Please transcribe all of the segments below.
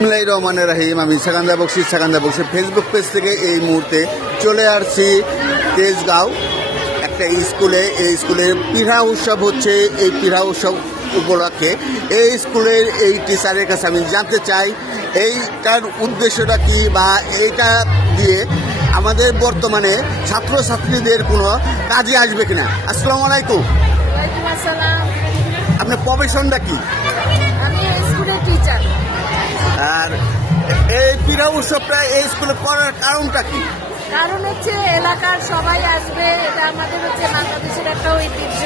রহমানের রাহিম। আমি সাকান্দা Bakshi Facebook page থেকে এই মুহূর্তে চলে আসছি তেজগাঁও একটা স্কুলে। এই স্কুলের পিঠা উৎসব হচ্ছে। এই পিঠা উৎসব উপলক্ষে এই স্কুলের এই টিচারের কাছে আমি জানতে চাই এইটার উদ্দেশ্যটা কি, বা এইটা দিয়ে আমাদের বর্তমানে ছাত্রছাত্রীদের কোনো কাজে আসবে কিনা। আসসালামু আলাইকুম। আপনার প্রফেশনটা কি? আমি স্কুলের টিচার। আর এই পিঠা উৎসবটা এই স্কুলে করার কারণটা কি? কারণ হচ্ছে এলাকার সবাই আসবে, এটা আমাদের হচ্ছে বাংলাদেশের একটা ঐতিহ্য।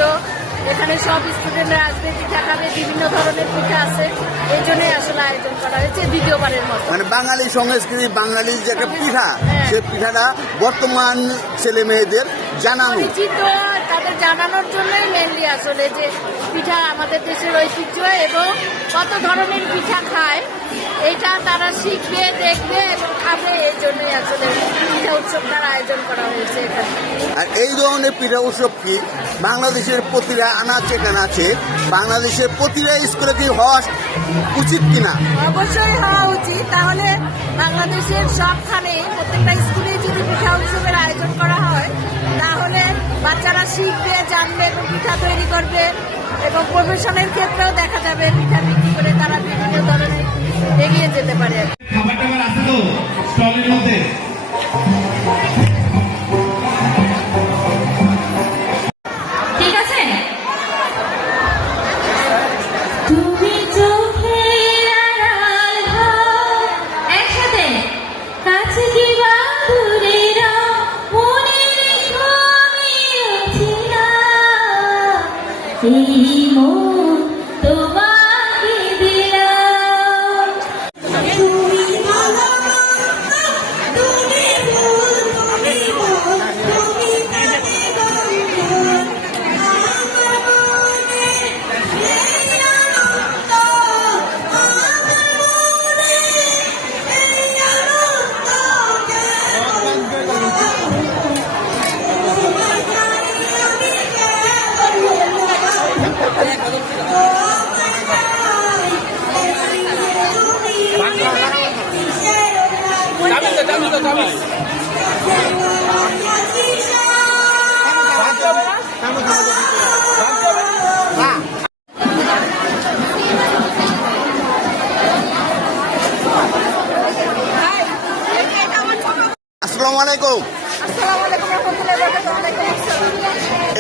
এখানে সব স্টুডেন্টরা আসবে, পিঠা খাবে, বিভিন্ন ধরনের পিঠা আছে, এই জন্যই আসলে আয়োজন করা হয়েছে দ্বিতীয়বারের মতো। মানে বাঙালি সংস্কৃতি, বাঙালি যে একটা পিঠা, সেই পিঠাটা বর্তমান ছেলে মেয়েদের জানানো, তাদের জানানোর জন্যই মেনলি আসলে যে পিঠা আমাদের দেশের ঐতিহ্য এবং কত ধরনের পিঠা খায় এটা তারা শিখবে, দেখবে এবং খাবে। এই জন্যই আসলে পিঠা উৎসবটার আয়োজন করা হয়েছে এখানে। আর এই ধরনের পিঠা উৎসব কি বাংলাদেশের প্রতিটা আনাচে কানাচে, বাংলাদেশের প্রতিটা স্কুলে কি হওয়া উচিত কিনা? অবশ্যই হওয়া উচিত। তাহলে বাংলাদেশের সবখানে প্রত্যেকটা স্কুলে যদি পিঠা উৎসবের আয়োজন করা হয় তাহলে বাচ্চারা শিখবে, জানবে এবং পিঠা তৈরি করবে এবং প্রফেশনের ক্ষেত্রেও দেখা যাবে পিঠা বিক্রি করে তারা বিভিন্ন ধরনের এগিয়ে যেতে পারে। খাবার টাবার আছে তো স্টলের মধ্যে? ঠিক আছে। তুমি চোখের আড়াল হও, একসাথে কাছে কি বা দূরে রও, মনে রেখো আমি আছি না, এই মন তোমাকে দিলাম। তুমি ভালো, তুমি ভুল, তুমি ভুল, তুমি কাছে গো, আমার মনে এই আনন্দ, আমার মনে এই আনন্দ কেন তোমার কাছে আমি আসসালামু আলাইকুম। আসসালামু আলাইকুম রহমতুল্লাহি ওয়া বারাকাতুহু।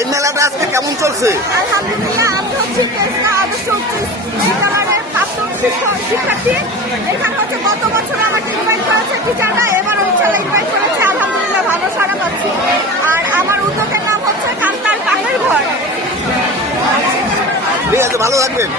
এই মেলাটা আজকে কেমন চলছে? আলহামদুলিল্লাহ, আমি হচ্ছি তেজগাঁও আদর্শ উচ্চ বিদ্যালয়ের প্রাপ্ত শিক্ষার্থী। এখানে হচ্ছে গত বছর আমাকে ইনভাইট করেছে টিচাররা, এবার ইনশাআল্লাহ ইনভাইট করেছে। আলহামদুলিল্লাহ ভালো সাড়া পাচ্ছি। আর আমার উদ্যোগের নাম হচ্ছে কান্তার কাঠের ঘর। ঠিক আছে, ভালো থাকবেন।